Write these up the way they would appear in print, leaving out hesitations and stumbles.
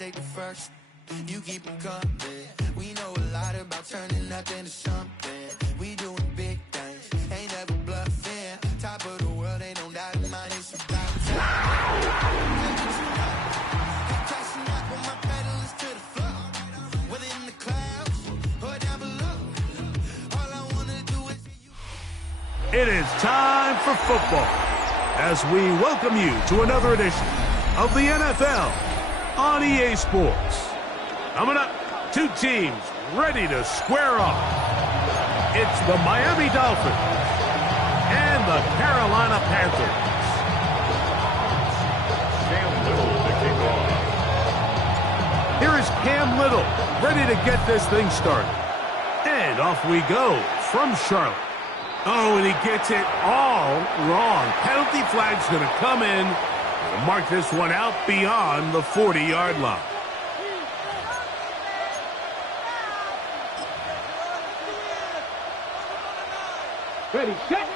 take the first. You keep them coming. We know a lot about turning nothing to something. We doing big things, ain't never bluffing. Top of the world, ain't no doubt in mind. It's about time. Catching up when my pedal is to the floor. Whether in the clouds or down below. All I wanna do is see you. It is time for football as we welcome you to another edition of the NFL on EA Sports. Coming up, two teams ready to square off. It's the Miami Dolphins and the Carolina Panthers. Cam Little to kick off. Here is Cam Little, ready to get this thing started. And off we go from Charlotte. Oh, and he gets it all wrong. Penalty flag's going to come in and mark this one out beyond the 40-yard line. Ready, set.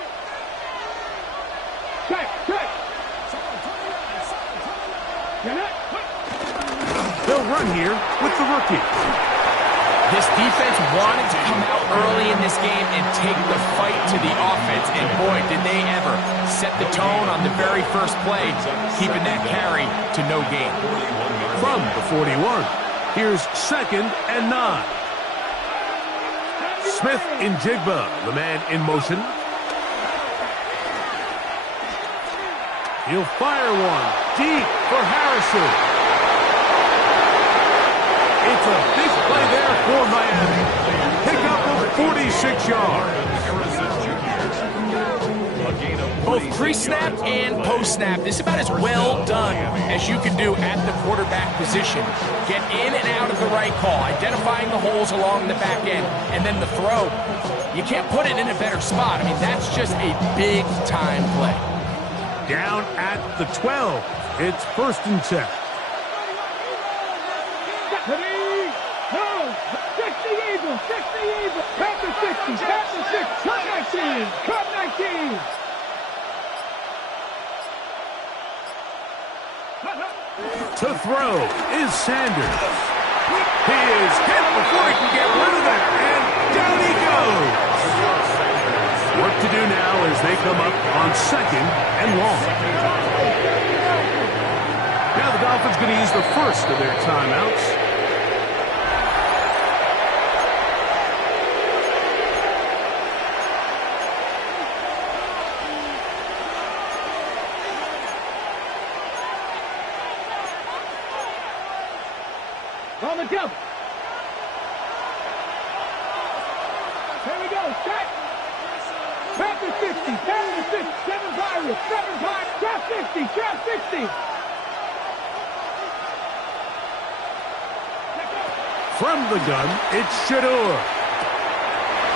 Check. They'll run here with the rookie. This defense wanted to come out early in this game and take the fight to the offense, and boy, did they ever set the tone on the very first play, keeping that carry to no gain. From the 41, here's 2nd and 9. Smith in Jigba, the man in motion. He'll fire one deep for Harrison. It's a big play there for Miami. Pick up of 46 yards. Both pre-snap and post-snap, this is about as well done as you can do at the quarterback position. Get in and out of the right call, identifying the holes along the back end, and then the throw. You can't put it in a better spot. I mean, that's just a big-time play. Down at the 12. It's 1st and 10. Ready, go. 60 Eagles. Panther 60, Panther 6, cut 19. To throw is Sanders. He is hit before he can get rid of it, and down he goes. Work to do now as they come up on 2nd and long. Now the Dolphins going to use the first of their timeouts. On the jump. Here we go, set. Panther 60, Panther 6, 7 Pirates, trap 60. From the gun, it's Shador.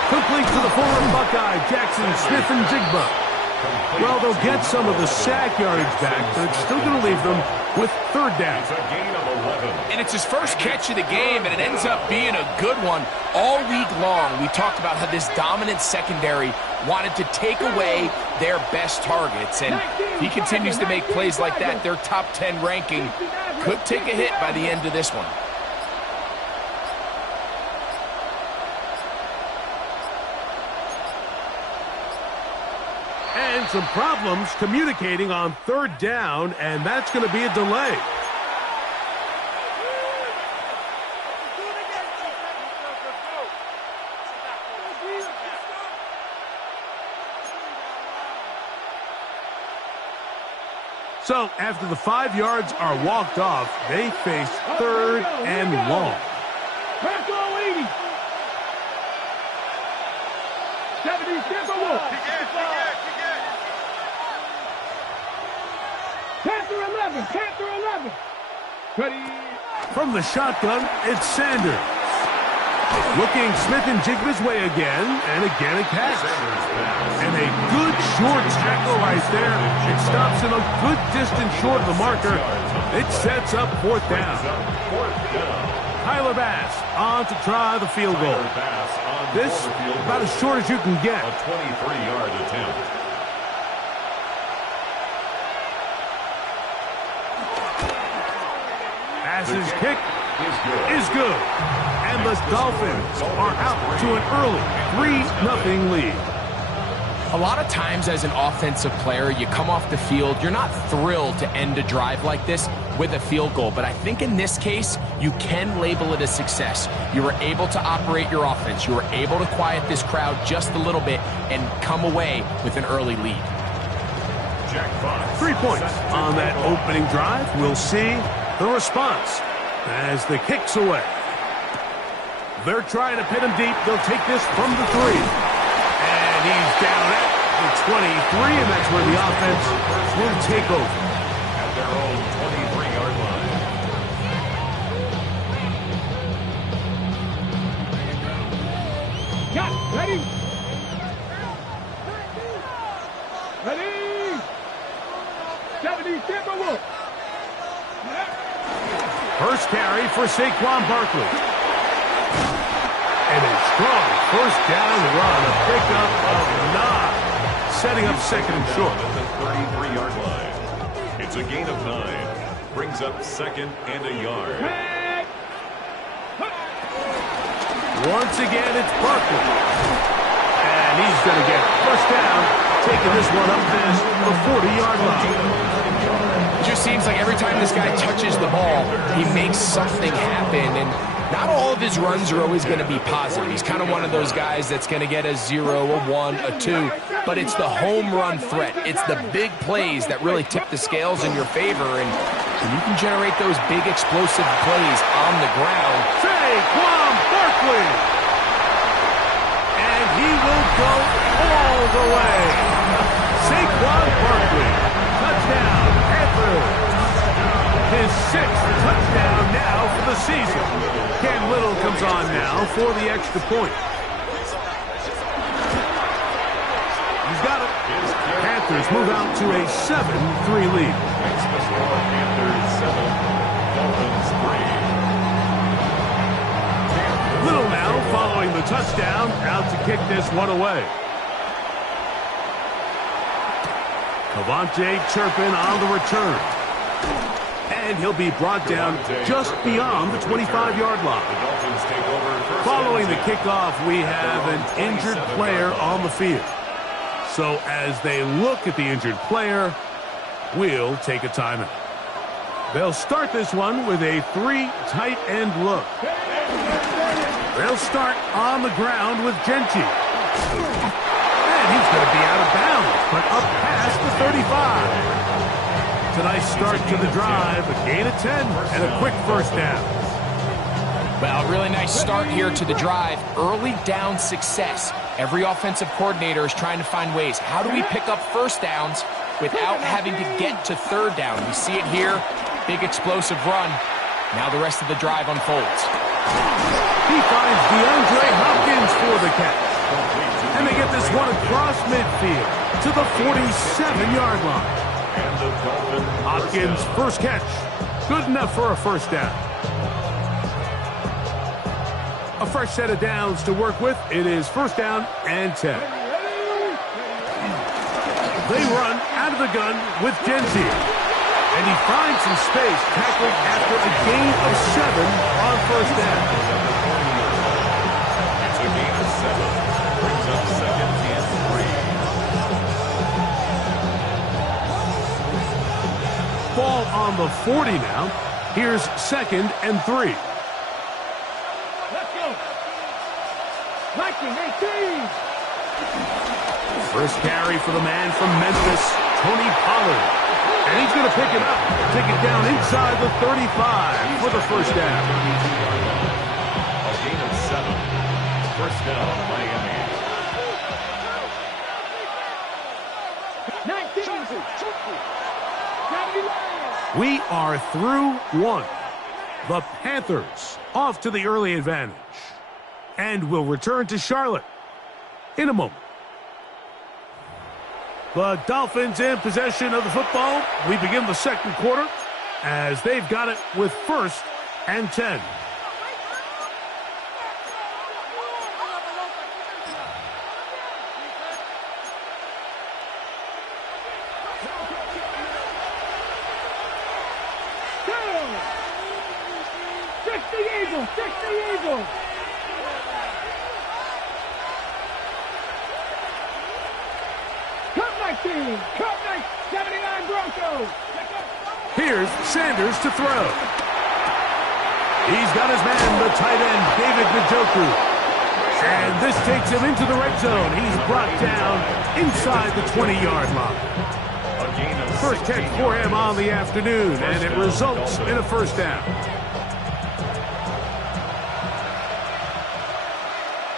Complete to the former Buckeye, Jackson Smith and Jigba. Well, they'll get some of the sack yardage back, but it's still going to leave them with 3rd down. It's a gain of 11. And it's his first catch of the game, and it ends up being a good one. All week long, we talked about how this dominant secondary wanted to take away their best targets. And if he continues to make plays like that, their top 10 ranking could take a hit by the end of this one. And some problems communicating on 3rd down, and that's going to be a delay. So after the 5 yards are walked off, they face 3rd and long. Pass all 80. 70, Timberwolves. Panther 11. Ready. From the shotgun, it's Sanders. Looking Smith and Jigba's way again, and again a catch. And a good short tackle right there. It stops him a good distance short of the marker. It sets up 4th down. Tyler Bass on to try the field goal. This about as short as you can get. A 23-yard attempt. passes kick is good. And the Dolphins are out to an early 3-0 lead. A lot of times as an offensive player, you come off the field, you're not thrilled to end a drive like this with a field goal. But I think in this case, you can label it a success. You were able to operate your offense. You were able to quiet this crowd just a little bit and come away with an early lead. 3 points on that opening drive. We'll see the response as the kick's away. They're trying to pin him deep. They'll take this from the 3. And he's down at the 23, and that's where the offense will take over. At their own 23-yard line. Got it. Ready? Ready? 70 Tampa Wolf. First carry for Saquon Barkley. And a strong first down run, a pickup of 9, setting up second and short. At the 33-yard line. It's a gain of 9. Brings up second and a yard. Once again, it's Barkley. And he's going to get first down, taking this one up past the 40-yard line. It just seems like every time this guy touches the ball, he makes something happen. And not all of his runs are always going to be positive. He's kind of one of those guys that's going to get a 0, a 1, a 2. But it's the home run threat. It's the big plays that really tip the scales in your favor. And when you can generate those big explosive plays on the ground. Saquon Barkley. And he will go all the way. Saquon Barkley. Touchdown, Panthers. His 6th touchdown now for the season. Cam Little comes on now for the extra point. He's got it. Panthers move out to a 7-3 lead. Makes the score Panthers 7, Dolphins 3. Little now following the touchdown, out to kick this one away. Avante Turpin on the return. And he'll be brought down just beyond the 25-yard line. The Dolphins take over first. Following the kickoff, we have an injured player on the field. So as they look at the injured player, we'll take a timeout. They'll start this one with a 3 tight end look. They'll start on the ground with Genchi. And he's going to be out of bounds, but up past the 35. It's a nice start to the drive, a gain of 10, and a quick first down. Well, really nice start here to the drive. Early down success. Every offensive coordinator is trying to find ways. How do we pick up first downs without having to get to third down? We see it here. Big explosive run. Now the rest of the drive unfolds. He finds DeAndre Hopkins for the catch. And they get this one across midfield to the 47-yard line. Hopkins' first catch. Good enough for a first down. A fresh set of downs to work with. It is first down and 10. They run out of the gun with Genzi. And he finds some space, tackled after a gain of 7 on first down. It's a gain of 7. Brings up second and 3. Ball on the 40 now. Here's second and 3. Let's go. Liking 18. First carry for the man from Memphis, Tony Pollard. And he's going to pick it up, take it down inside the 35 for the first down. A gain of 7. First down, Miami. 19. We are through one. The Panthers off to the early advantage. And will return to Charlotte in a moment. The Dolphins in possession of the football. We begin the second quarter as they've got it with first and 10. 60 Eagles, 60 Eagles. Cup 19, Cup 79 Broncos. Here's Sanders to throw. He's got his man, the tight end, David Njoku. And this takes him into the red zone. He's brought down inside the 20-yard line. First catch for him on the afternoon, and it results in a first down.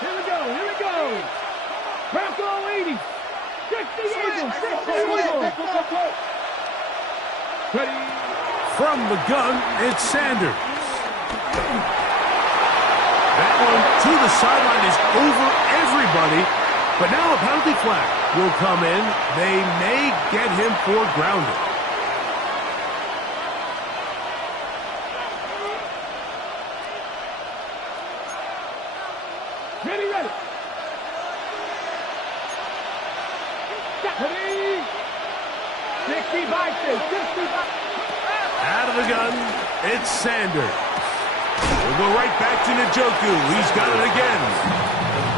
Here we go. Bronco 80. 60 Eagles, 60 Eagles. Ready. From the gun, it's Sanders. That one to the sideline is over everybody. But now a penalty flag will come in. They may get him for grounding. Ready. Ready. 65, 65. Out of the gun, it's Sanders. We'll go right back to Njoku. He's got it again.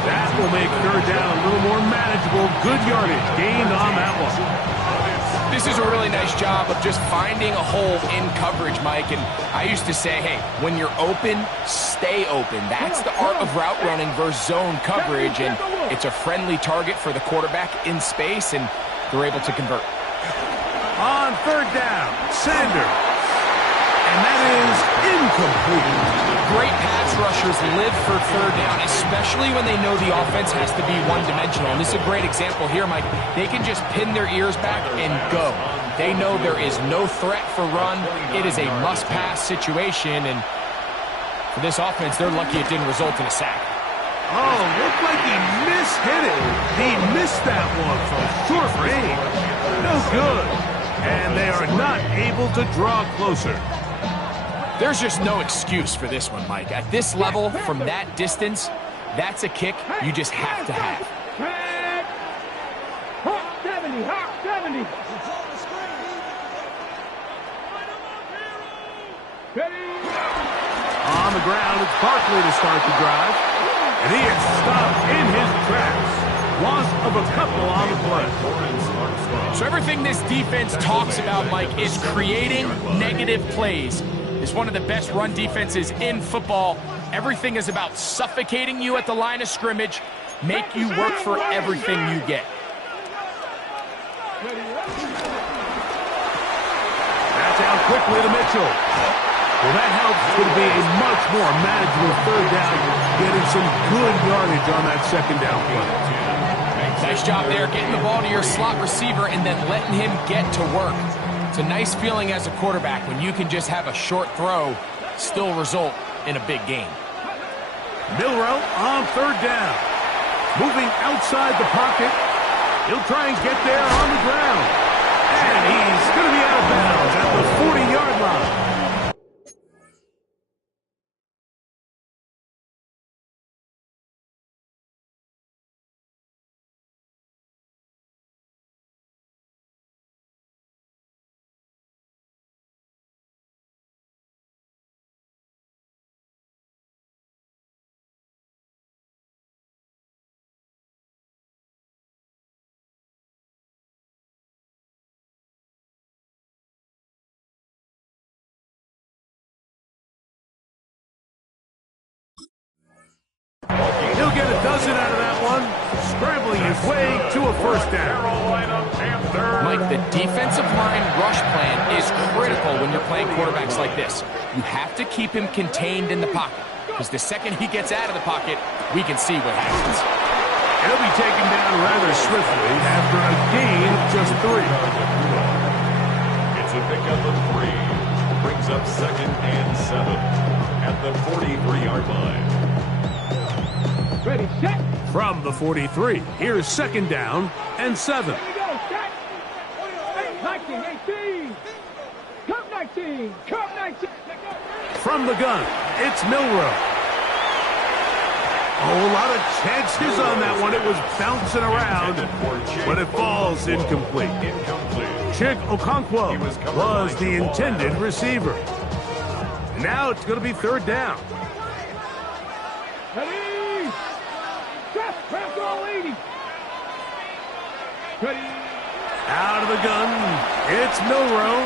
That will make third down a little more manageable. Good yardage gained on that one. This is a really nice job of just finding a hole in coverage, Mike. And I used to say, hey, when you're open, stay open. That's the art of route running versus zone coverage. And it's a friendly target for the quarterback in space, and they're able to convert. On third down, Sanders. And that is incomplete. Great pass rushers live for third down, especially when they know the offense has to be one-dimensional. And this is a great example here, Mike. They can just pin their ears back and go. They know there is no threat for run. It is a must-pass situation, and for this offense, they're lucky it didn't result in a sack. Oh, looked like he mishit it. He missed that one from short range. No good. And they are not able to draw closer. There's just no excuse for this one, Mike. At this level, from that distance, that's a kick you just have to have. Hawk 70, Hawk 70. Ready. On the ground, it's Barkley to start the drive. And he is stopped in his tracks. Loss of a couple on the play. So everything this defense talks about, Mike, is creating negative plays. It's one of the best run defenses in football. Everything is about suffocating you at the line of scrimmage, make you work for everything you get. That's out quickly to Mitchell. Well, that helps. It's going to be a much more manageable third down, getting some good yardage on that second down play. Nice job there, getting the ball to your slot receiver and then letting him get to work. It's a nice feeling as a quarterback when you can just have a short throw, still result in a big game. Milroe on third down. Moving outside the pocket. He'll try and get there on the ground. And he's going to be out of bounds at the 40-yard line. He'll get a dozen out of that one, scrambling his way to a first down. Mike, the defensive line rush plan is critical when you're playing quarterbacks like this. You have to keep him contained in the pocket, because the second he gets out of the pocket, we can see what happens. He'll be taken down rather swiftly after a gain of just 3. It's a pickup of 3. Brings up 2nd and 7 at the 43-yard line. Ready, set. From the 43, here's second down and 7. Here we go, set. 19, 18. Cup 19, Cup 19. From the gun, it's Milroe. Oh, a lot of chances on that one. It was bouncing around, but it falls incomplete. Chig Okonkwo was the intended receiver. Now it's going to be third down. Ready? Step, press all 80. Ready? Out of the gun, it's Milrow.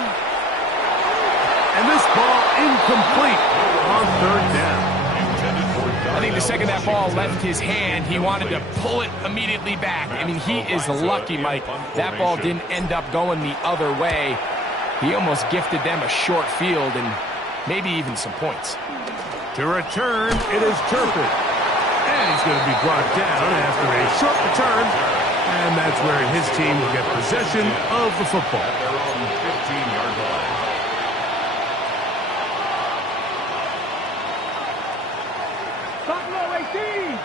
And this ball incomplete on third down. I think the second that ball left his hand, he wanted to pull it immediately back. I mean, he is lucky, Mike. That ball didn't end up going the other way. He almost gifted them a short field and maybe even some points. To return, it is Turpin. And he's going to be brought down after a short return. And that's where his team will get possession of the football. At their own 15-yard line. Buffalo 18.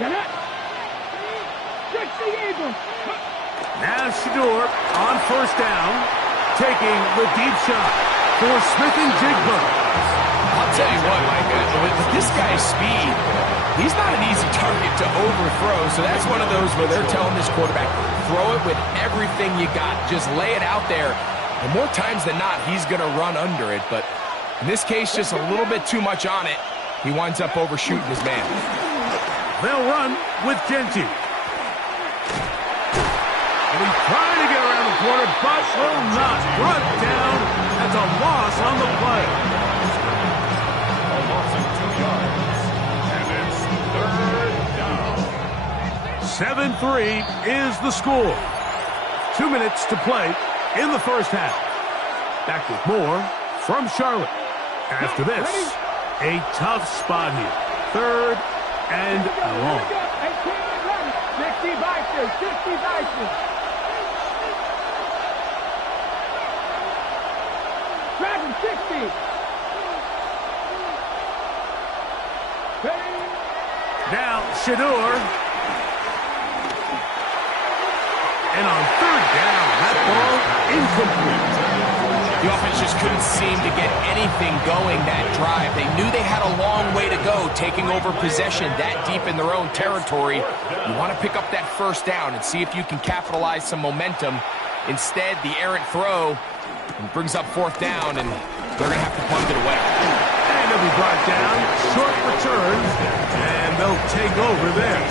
Get it. 60 Abrams. Now Shador on first down, taking the deep shot for Smith and Jigba. I'll tell you what, Mike, with this guy's speed, he's not an easy target to overthrow, so that's one of those where they're telling this quarterback, throw it with everything you got, just lay it out there, and more times than not, he's going to run under it, but in this case, just a little bit too much on it. He winds up overshooting his man. They'll run with Genty. And he's trying to get around the corner, but will not. Brought down. That's a loss on the play. A loss of 2 yards. And it's third down. 7-3 is the score. 2 minutes to play in the first half. Back with more from Charlotte. After this, a tough spot here. Third and long. 60 Vikings, 60 Vikings. Dragon 60. Now Shador. And on third down, that ball incomplete. The offense just couldn't seem to get anything going that drive. They knew they had a long way to go, taking over possession that deep in their own territory. You want to pick up that first down and see if you can capitalize some momentum. Instead, the errant throw brings up fourth down, and they're going to have to punt it away. And it'll be brought down, short return, and they'll take over there.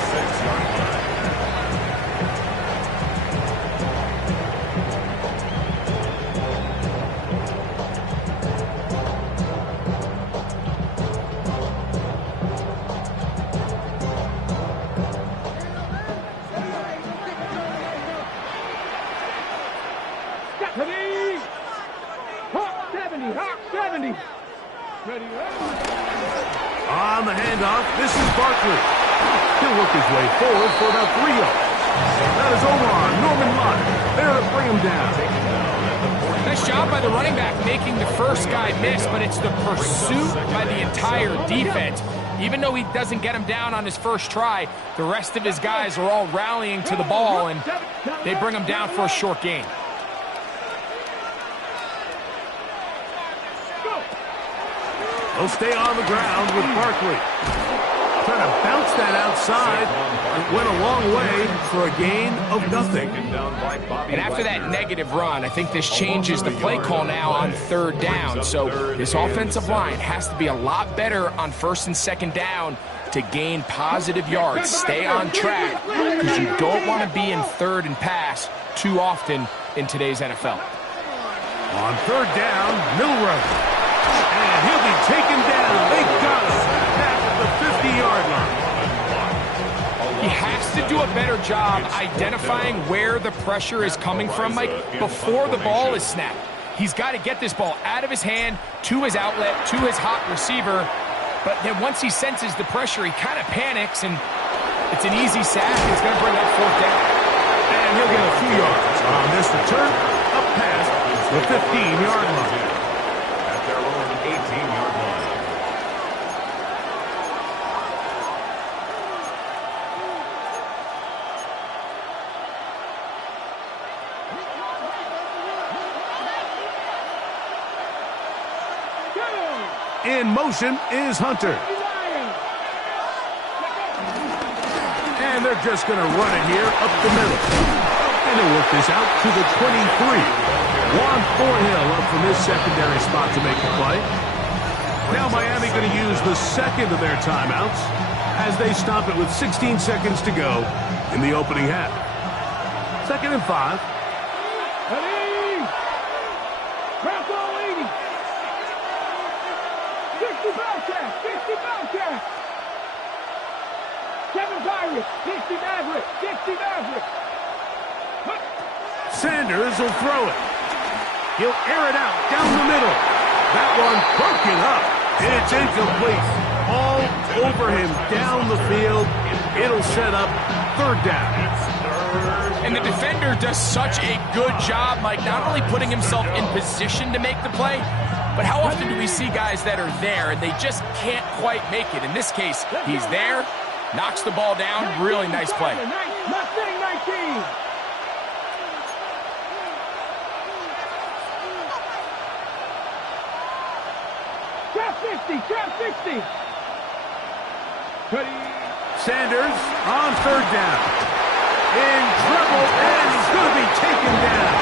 On the handoff, this is Barkley. He'll work his way forward for about 3 yards. That is Omar Norman Lott there to bring him down. Nice job by the running back making the first guy miss, but it's the pursuit by the entire defense. Even though he doesn't get him down on his first try, the rest of his guys are all rallying to the ball, and they bring him down for a short gain. He'll stay on the ground with Barkley. Trying to bounce that outside. It went a long way for a gain of nothing. And after that negative run, I think this changes the play call now on third down. So this offensive line has to be a lot better on first and second down to gain positive yards. Stay on track, because you don't want to be in third and pass too often in today's NFL. On third down, Milrow. And he'll be taken down. They got him back at the 50-yard line. He has to do a better job identifying where the pressure is coming from, Mike, before the ball is snapped. He's got to get this ball out of his hand, to his outlet, to his hot receiver. But then once he senses the pressure, he kind of panics, and it's an easy sack. It's going to bring up fourth down. And he'll get a few yards on this return, up past the 15-yard line. At their own 18-yard line. In motion is Hunter. And they're just going to run it here up the middle. And they'll work this out to the 23. Thornhill up from his secondary spot to make the play. Now Miami going to use the second of their timeouts as they stop it with 16 seconds to go in the opening half. 2nd and 5. Ready? Bronco 80. 60 Bobcat. 60 Bobcat. 7 Pirates. 60 Maverick. 60 Maverick. Sanders will throw it. He'll air it out down the middle. That one broken up. It's incomplete. All over him down the field. It'll set up 3rd down. And the defender does such a good job, Mike, not only putting himself in position to make the play, but how often do we see guys that are there and they just can't quite make it? In this case, he's there, knocks the ball down. Really nice play. Mustang 19. Trap 60. Trap 60. Sanders on 3rd down. In trouble, and he's going to be taken down.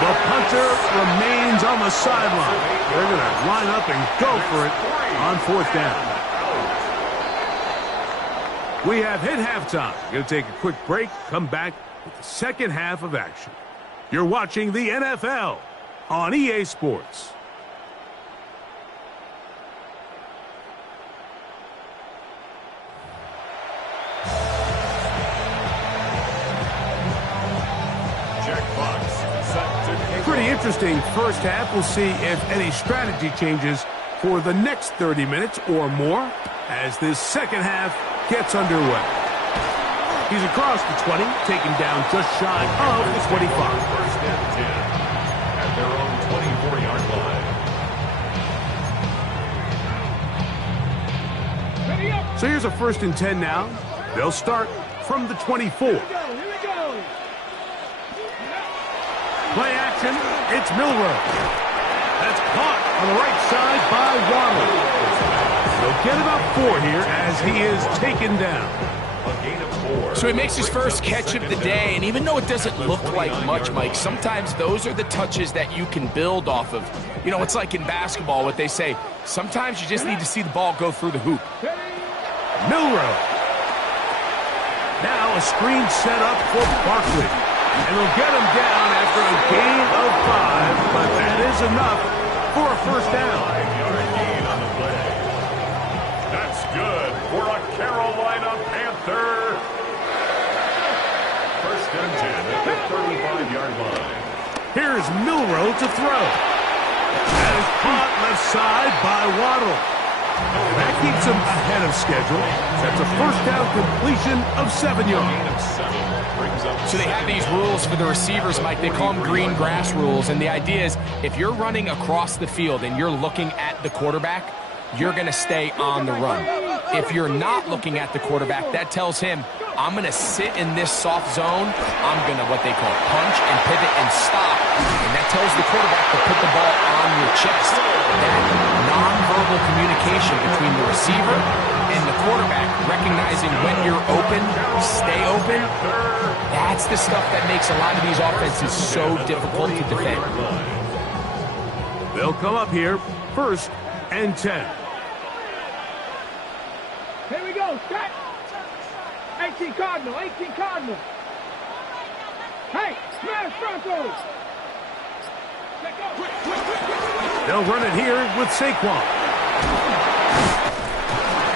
The punter remains on the sideline. They're going to line up and go for it on 4th down. We have hit halftime. Going to take a quick break, come back with the second half of action. You're watching the NFL on EA Sports. Pretty interesting first half. We'll see if any strategy changes for the next 30 minutes or more as this second half gets underway. He's across the 20, taken down just shy of the 25. 1st and 10 at their own 24-yard line. So here's a 1st and 10 now. They'll start from the 24. Play action, it's Milroe. That's caught on the right side by Waddle. They'll get about 4 here as he is taken down. A gain of 4. So he makes his first catch of the day, and even though it doesn't look like much, Mike, sometimes those are the touches that you can build off of. You know, it's like in basketball, what they say, sometimes you just need to see the ball go through the hoop. Milroe. Now a screen set up for Barkley. And they'll get him down after a gain of 5, but that is enough for a 1st down. 5-yard gain on the play. That's good for a Carolina Panther. 1st and 10 at the 35-yard line. Here's Milroe to throw. That is caught left side by Waddle. That keeps him ahead of schedule. That's a 1st down completion of 7 yards. So they have these rules for the receivers, Mike. They call them green grass rules. And the idea is if you're running across the field and you're looking at the quarterback, you're going to stay on the run. If you're not looking at the quarterback, that tells him, I'm going to sit in this soft zone. I'm going to, what they call, punch and pivot and stop. And that tells the quarterback to put the ball on your chest. That nonverbal communication between the receiver and the quarterback, recognizing when you're open, stay open, that's the stuff that makes a lot of these offenses so difficult to defend. They'll come up here, 1st and 10. Here we go, set. 18 Cardinal, 18 Cardinal. Hey, smash Broncos. They'll run it here with Saquon.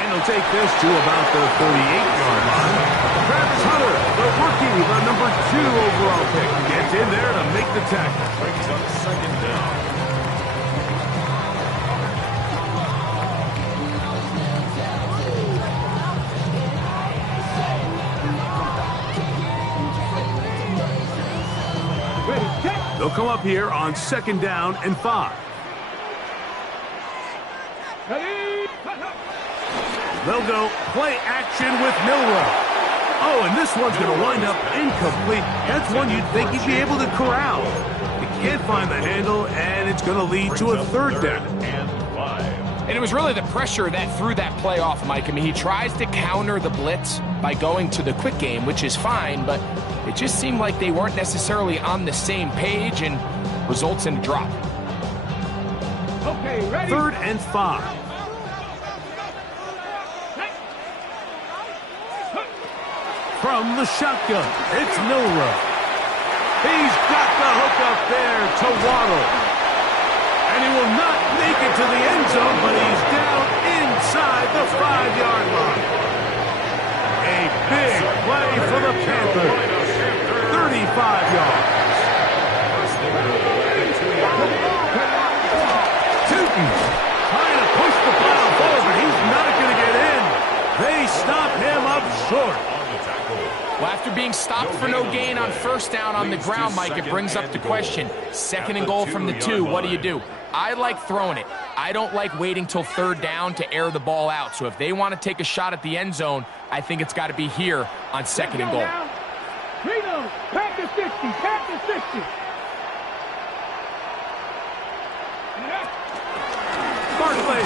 And they'll take this to about the 38-yard line. Travis Hunter, the rookie, the number 2 overall pick, gets in there to make the tackle. Brings up 2nd down. They'll come up here on 2nd down and 5. They'll go play action with Milroe. Oh, and this one's going to wind up incomplete. That's one you'd think he'd be able to corral. He can't find the handle, and it's going to lead to a 3rd down. And it was really the pressure that threw that play off, Mike. I mean, he tries to counter the blitz by going to the quick game, which is fine, but it just seemed like they weren't necessarily on the same page, and results in a drop. Okay, ready? 3rd and 5. From the shotgun, it's Milroe. He's got the hook up there to Waddle. And he will not make it to the end zone, but he's down inside the 5-yard line. A big play for the Panthers. 35 yards. Tootin trying to push the plow forward, but he's not going to get in. They stop him up short. Well, after being stopped for no gain on 1st down on the ground, Mike, it brings up the question. 2nd and goal from the 2, what do? I like throwing it. I don't like waiting till 3rd down to air the ball out. So if they want to take a shot at the end zone, I think it's got to be here on 2nd and goal. Reno, back to 60, back to 60. Barkley.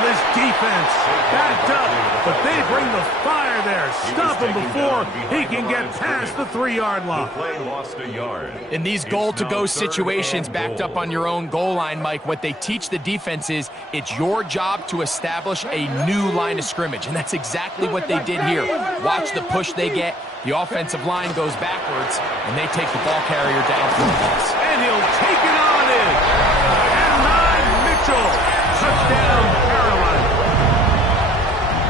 This defense backed up, but they bring the fire there. Stop him before he can get past the 3-yard line. Play lost a yard. In these goal-to-go situations, backed up on your own goal line, Mike, what they teach the defense is it's your job to establish a new line of scrimmage, and that's exactly what they did here. Watch the push they get. The offensive line goes backwards, and they take the ball carrier down for the loss. And he'll take it on in. And Mitchell. Touchdown, Carolina.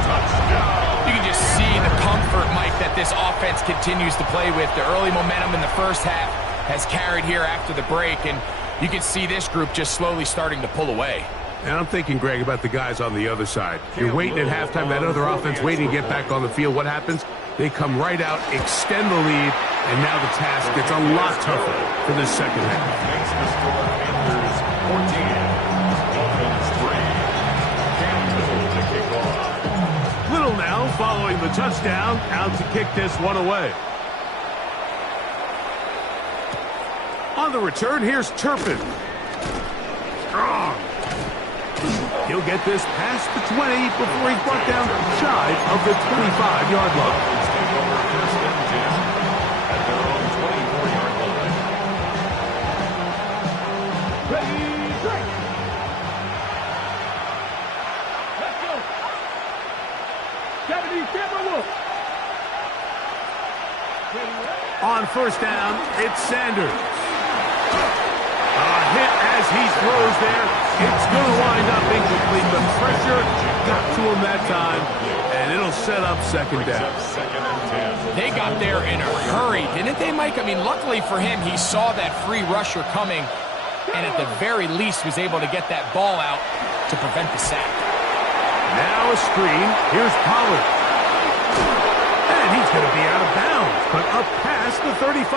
Touchdown. You can just see the comfort, Mike, that this offense continues to play with. The early momentum in the 1st half has carried here after the break, and you can see this group just slowly starting to pull away. And I'm thinking, Greg, about the guys on the other side. You're waiting at halftime, that other offense waiting to get back on the field. What happens? They come right out, extend the lead, and now the task gets a lot tougher for this 2nd half. Makes the score Panthers 14. Little now following the touchdown, out to kick this one away. On the return, here's Turpin. Strong. He'll get this past the 20 before he's brought down shy of the 25-yard line. On 1st down, it's Sanders. A hit as he throws there. It's going to wind up incomplete. The pressure got to him that time, and it'll set up 2nd down. They got there in a hurry, didn't they, Mike? I mean, luckily for him, he saw that free rusher coming, and at the very least was able to get that ball out to prevent the sack. Now a screen. Here's Pollard. And he's going to be out of bounds, but up past the 35.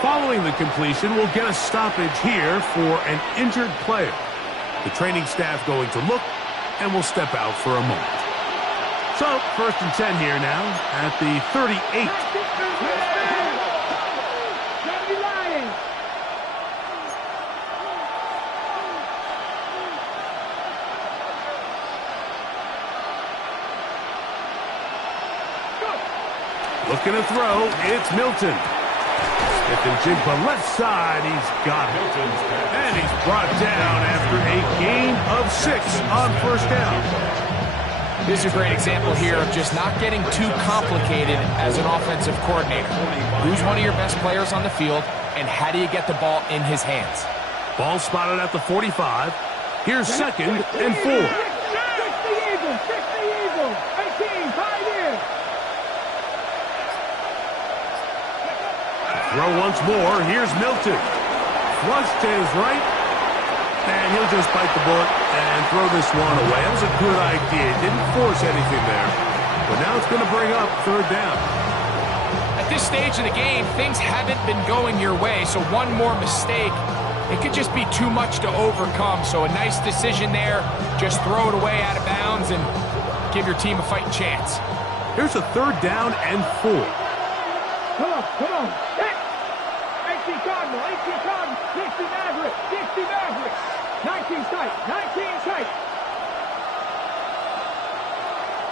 Following the completion, we'll get a stoppage here for an injured player. The training staff going to look, and will step out for a moment. So, 1st and 10 here now at the 38. Looking to throw, it's Milton. Smith-Njigba left side, he's got it. And he's brought down after a gain of 6 on 1st down. This is a great example here of just not getting too complicated as an offensive coordinator. Who's one of your best players on the field, and how do you get the ball in his hands? Ball spotted at the 45. Here's 2nd and 4. Throw once more. Here's Milton. Flush to his right. And he'll just bite the bullet and throw this one away. That was a good idea. Didn't force anything there. But now it's going to bring up 3rd down. At this stage of the game, things haven't been going your way. So one more mistake, it could just be too much to overcome. So a nice decision there. Just throw it away out of bounds and give your team a fighting chance. Here's a 3rd down and 4. Come on, come on. 18 Cardinal, 18 Cardinal, 60 Maverick, 60 Maverick. 19 tight, 19 tight.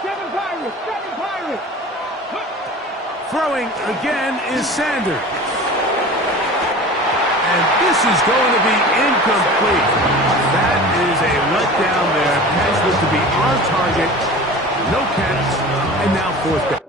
7 Pirates, 7 Pirates. Throwing again is Sanders. This is going to be incomplete. That is a letdown there. Pass was to be on target. No catch. And now fourth down.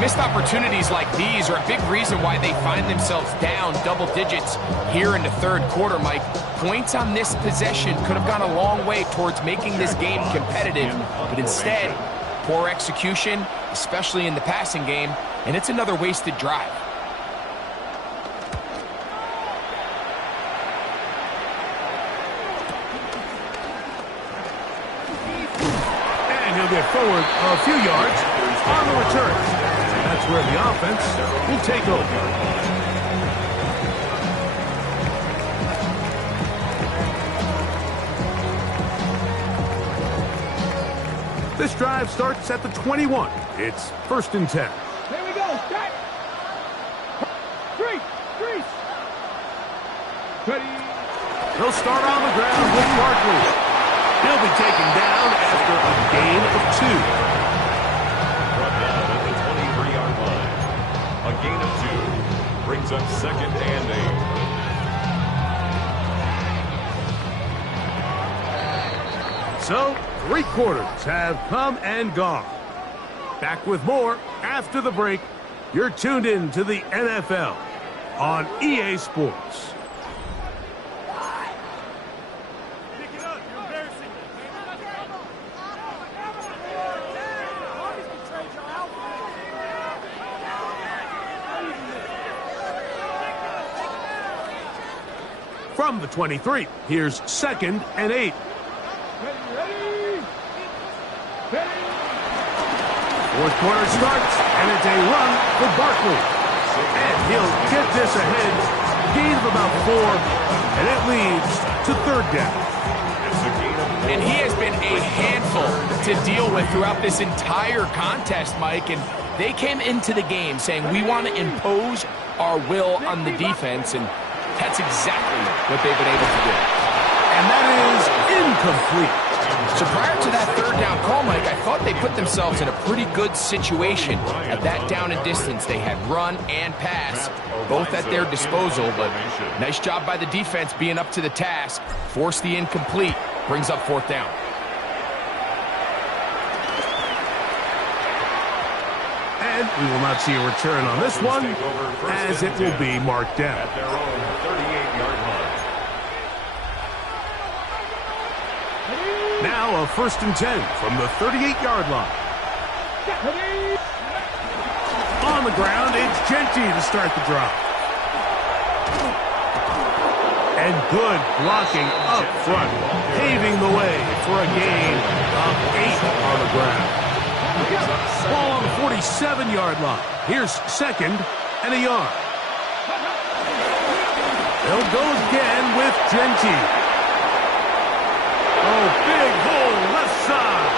Missed opportunities like these are a big reason why they find themselves down double digits here in the third quarter, Mike. Points on this possession could have gone a long way towards making this game competitive, but instead, poor execution, especially in the passing game, and it's another wasted drive. And he'll get forward a few yards on the return. That's where the offense will take over. This drive starts at the 21. It's 1st and 10. Here we go. Set. Three. Ready. They'll start on the ground with Barkley. He'll be taken down after a gain of 2. A gain of 2 brings up 2nd and 8. So, 3 quarters have come and gone. Back with more after the break. You're tuned in to the NFL on EA Sports. From the 23, here's 2nd and 8. Ready. Fourth quarter starts, and it's a run for Barkley. And he'll get this ahead. Gain of about 4, and it leads to 3rd down. And he has been a handful to deal with throughout this entire contest, Mike. And they came into the game saying, we want to impose our will on the defense, and that's exactly what they've been able to do. And that is incomplete. So prior to that 3rd down call, Mike, I thought they put themselves in a pretty good situation. At that down and distance, they had run and pass, both at their disposal, but nice job by the defense being up to the task. Forced the incomplete, brings up 4th down. And we will not see a return on this one, as it will be marked down. At their own 38-yard line. Now a 1st and 10 from the 38-yard line. On the ground, it's Genty to start the drive. And good blocking up front, paving the way for a gain of 8 on the ground. Ball on the 47-yard line. Here's 2nd and a yard. They'll go again with Genty. Oh, big hole left side.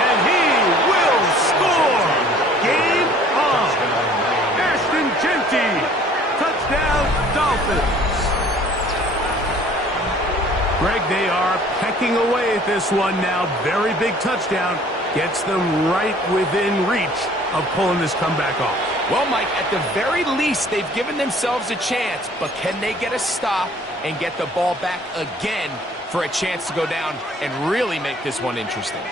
And he will score. Game on. Ashton Genty. Touchdown, Dolphins. Greg, they are pecking away at this one now. Very big touchdown. Gets them right within reach of pulling this comeback off. Well, Mike, at the very least, they've given themselves a chance, but can they get a stop and get the ball back again for a chance to go down and really make this one interesting?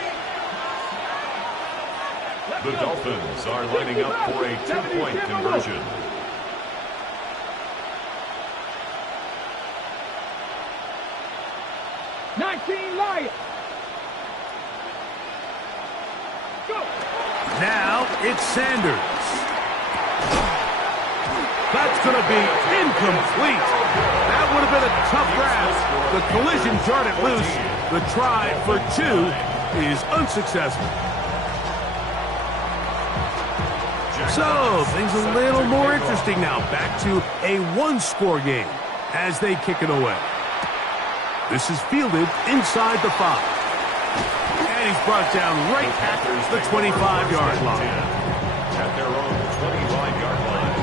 The Dolphins are lining up for a 2-point conversion. Lions. Now it's Sanders. That's going to be incomplete. That would have been a tough grab. The collision jarred it loose. The try for 2 is unsuccessful. So, things a little more interesting now. Back to a one-score game as they kick it away. This is fielded inside the 5. And he's brought down right at the 25-yard line. At their own 25-yard line.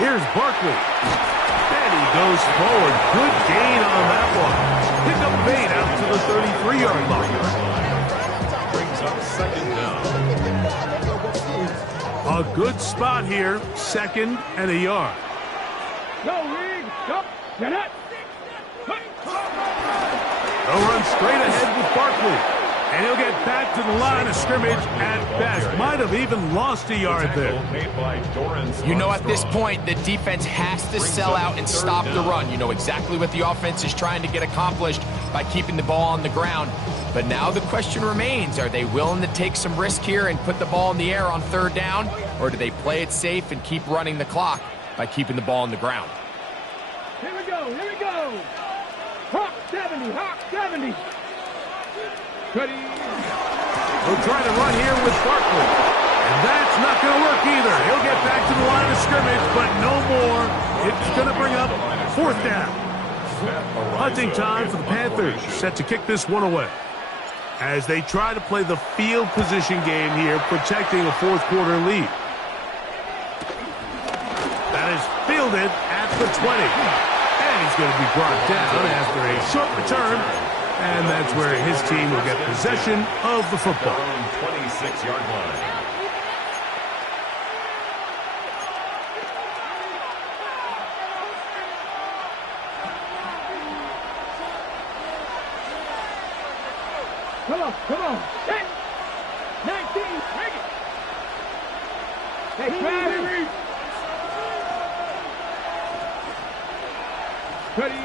Here's Barkley. And he goes forward. Good gain on that one. Pick up 8 out to the 33-yard line. Brings up second down. A good spot here. 2nd and a yard. Go, Reed. Go. Get it. They'll run straight ahead with Barkley. And he'll get back to the line of scrimmage at best. Might have even lost a yard there. You know, at this point, the defense has to sell out and stop the run. You know exactly what the offense is trying to get accomplished by keeping the ball on the ground. But now the question remains, are they willing to take some risk here and put the ball in the air on 3rd down? Or do they play it safe and keep running the clock by keeping the ball on the ground? Here we go. Here we go. Hawk 70. Hawk 70. Ready. We'll try to run here with Barkley. And that's not going to work either. He'll get back to the line of scrimmage, but no more. It's going to bring up 4th down. Hunting time for the Panthers, set to kick this one away. As they try to play the field position game here, protecting a 4th quarter lead. That is fielded at the 20. And he's going to be brought down after a short return. And that's where his team will get possession of the football. 26-yard line. Come on. Come on. 10. 19. Make it. Hey, Travis. Ready.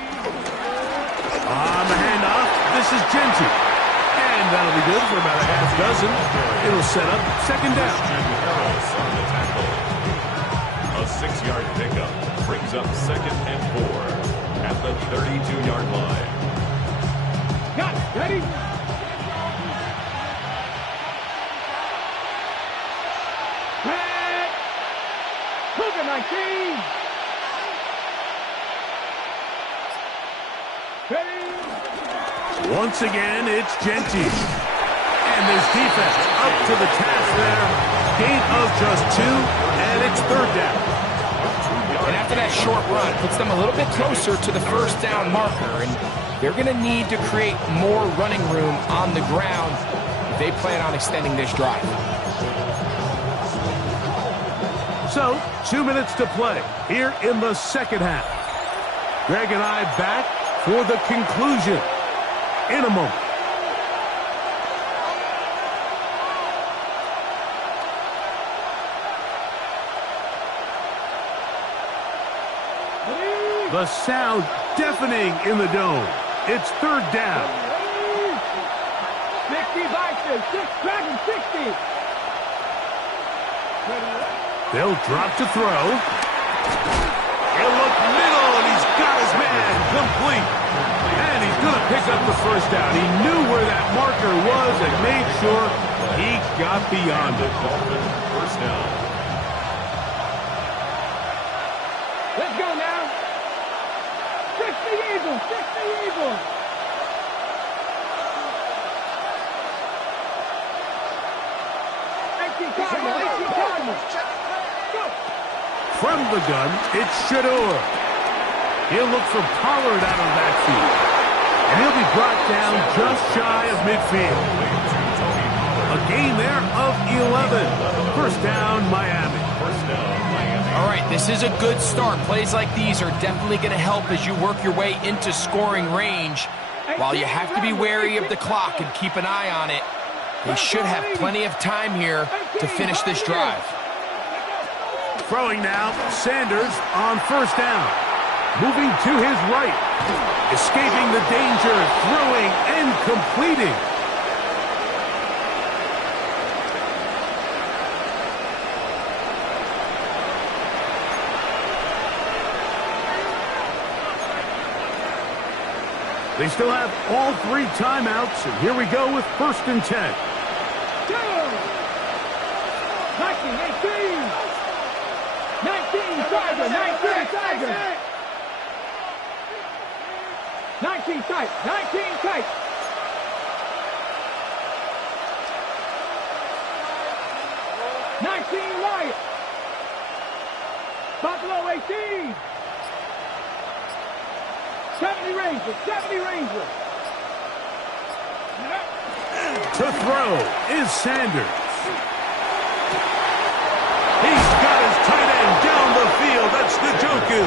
On the handoff, this is Genty. And that'll be good for about a half dozen. It'll set up 2nd down. Harris on the tackle. A 6-yard pickup brings up 2nd and 4 at the 32-yard line. Got it. Ready. Red. Cougar 19. Once again, it's Genty. And this defense up to the task there. Gain of just 2, and it's 3rd down. And after that short run, puts them a little bit closer to the 1st down marker. And they're going to need to create more running room on the ground if they plan on extending this drive. So, 2 minutes to play here in the 2nd half. Greg and I back for the conclusion in a moment. The sound deafening in the dome. It's 3rd down. 60 Vikings. 6 Dragons. 60. They'll drop to throw. He'll look middle, and he's got his man complete. And he's going to pick up the 1st down. He knew where that marker was and made sure he got beyond it. Dolphins 1st down. Let's go now. 60 Eagles. 60 Eagles. From the gun, it's Shador. He'll look for Pollard out of the backfield. And he'll be brought down just shy of midfield. A gain there of 11. 1st down, Miami. All right, this is a good start. Plays like these are definitely going to help as you work your way into scoring range. While you have to be wary of the clock and keep an eye on it, they should have plenty of time here to finish this drive. Throwing now, Sanders on 1st down. Moving to his right. Escaping the danger, throwing and completing. They still have all 3 timeouts, and here we go with 1st and 10. 19-18. 19 Tiger. 19 Tiger. 19 tight. 19 tight. 19 Wyatt. Buffalo 18. 70 Rangers. 70 Rangers. To throw is Sanders. He's got his tight end down the field. That's Njoku.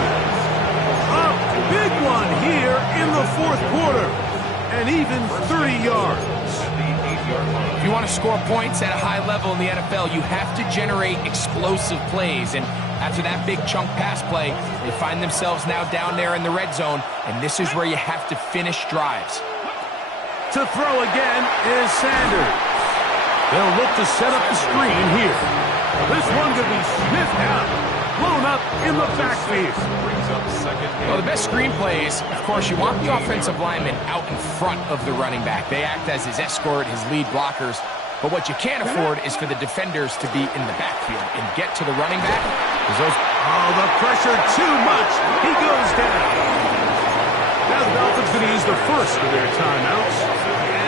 A big one here in the 4th quarter. And even 30 yards. If you want to score points at a high level in the NFL, you have to generate explosive plays. And after that big chunk pass play, they find themselves now down there in the red zone. And this is where you have to finish drives. To throw again is Sanders. They'll look to set up the screen here. This one could be sniffed out, blown up in the backfield. Well, the best screen plays, of course, you want the offensive lineman out in front of the running back. They act as his escort, his lead blockers. But what you can't afford is for the defenders to be in the backfield and get to the running back. Oh, the pressure too much. He goes down. Now the Dolphins going to use the first of their timeouts.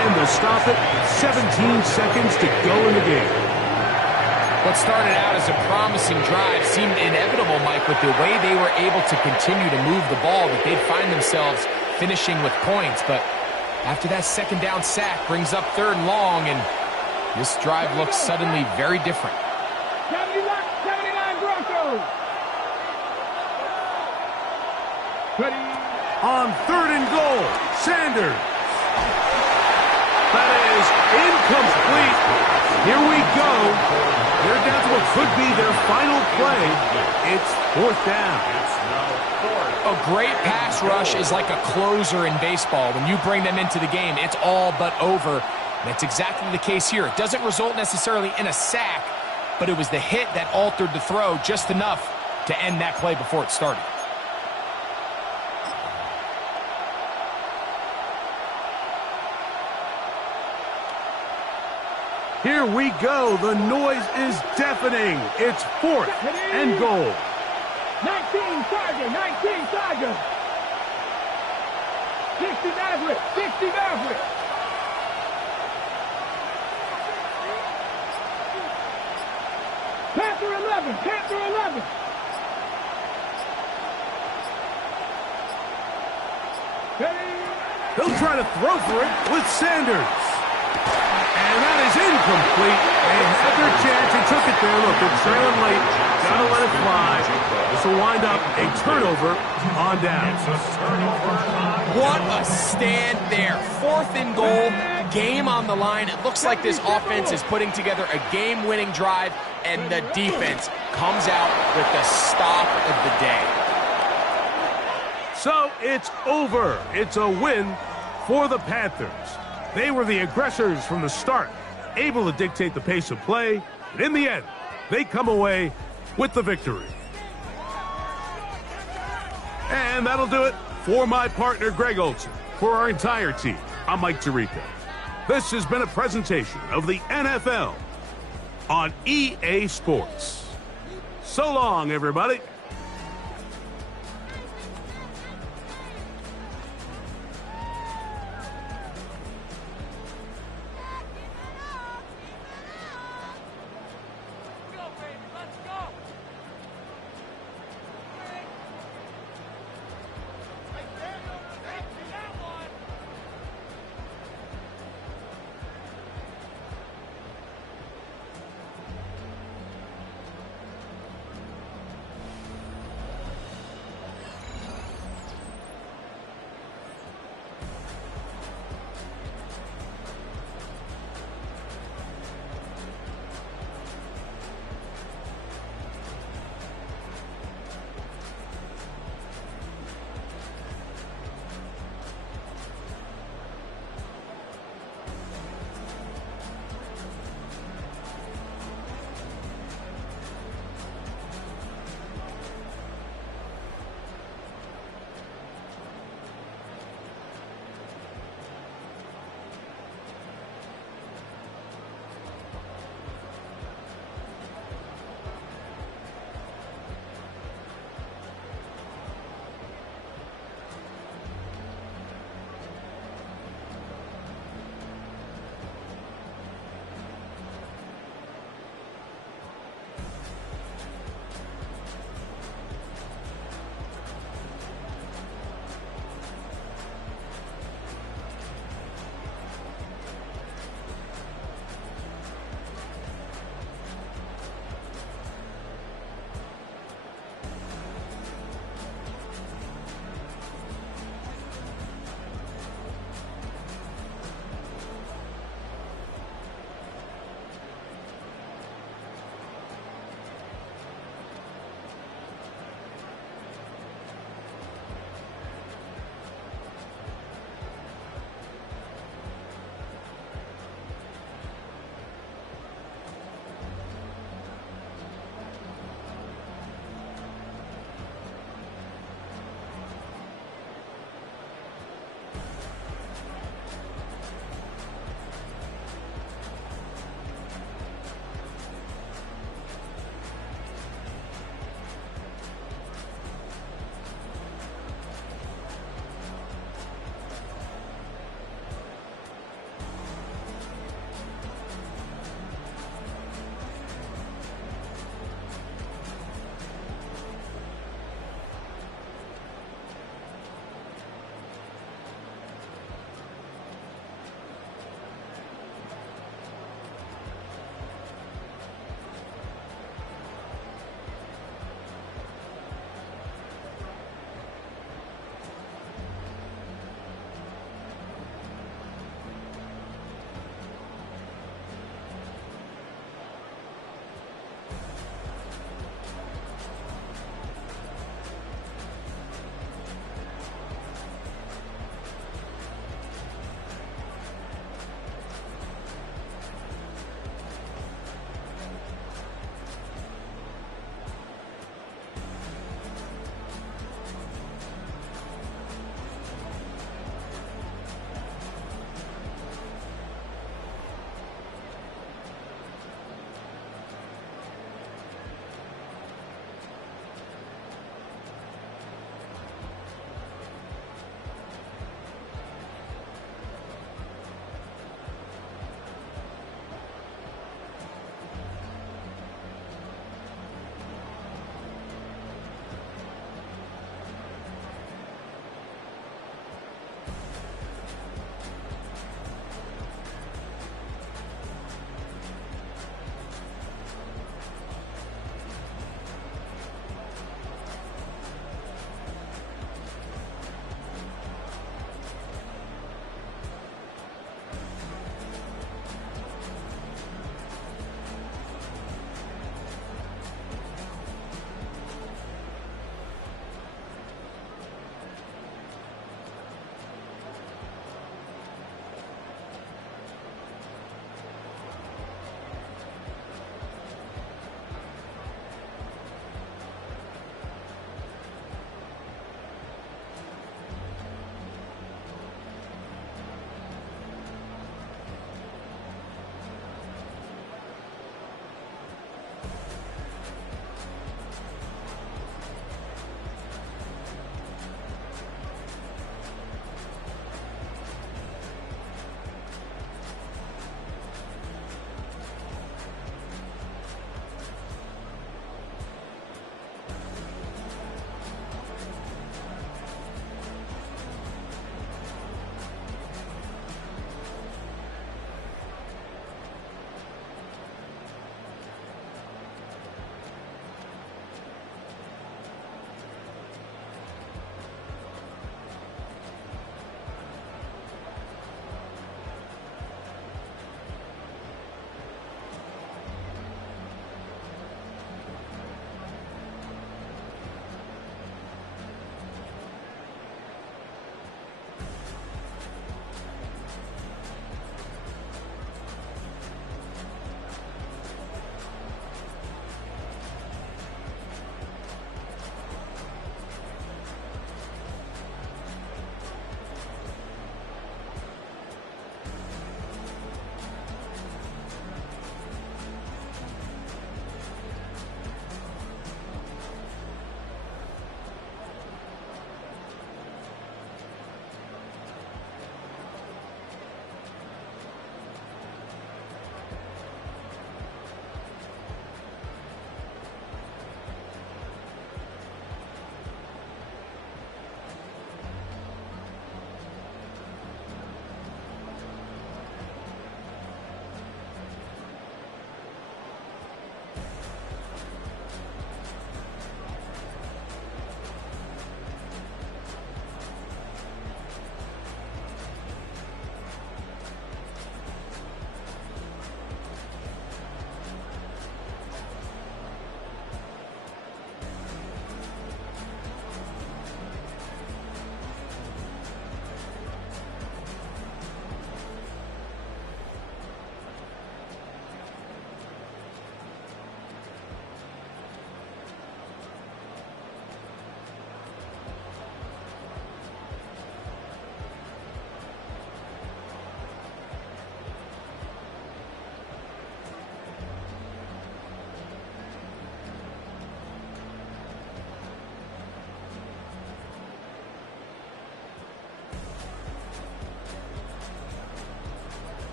And they'll stop it. 17 seconds to go in the game. What started out as a promising drive seemed inevitable, Mike, with the way they were able to continue to move the ball, that they'd find themselves finishing with points. But after that 2nd down sack brings up 3rd and long, and this drive looks suddenly very different. 79 Broncos. Ready. On 3rd and goal, Sanders. That is incomplete. Here we go. They're down to what could be their final play. It's 4th down. A great pass rush is like a closer in baseball. When you bring them into the game, it's all but over. And that's exactly the case here. It doesn't result necessarily in a sack, but it was the hit that altered the throw just enough to end that play before it started. Here we go. The noise is deafening. It's 4th and goal. 19 Tiger. 19 Tiger. 60 Maverick. 60 Maverick. Panther 11. Panther 11. He'll try to throw for it with Sanders. And that is incomplete. They had their chance. They took it there. Look, they're trailing late. Gotta let it fly. This will wind up a turnover on down. What a stand there. 4th and goal. Game on the line. It looks like this offense is putting together a game-winning drive, and the defense comes out with the stop of the day. So it's over. It's a win for the Panthers. They were the aggressors from the start, able to dictate the pace of play, and in the end, they come away with the victory. And that'll do it for my partner, Greg Olson. For our entire team, I'm Mike Tirico. This has been a presentation of the NFL on EA Sports. So long, everybody.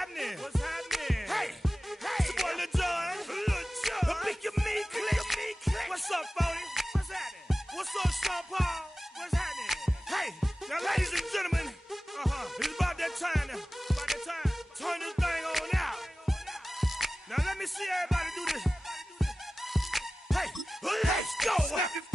happening? What's happening? Hey, it's your boy Lil Jon. Pick your meat click. What's up, 40? What's happening? What's up, Sean Paul? What's happening? Hey, now ladies and gentlemen, it's about that time now. About that time. Turn this thing on out. Now let me see everybody do this. Hey, let's go. Snap your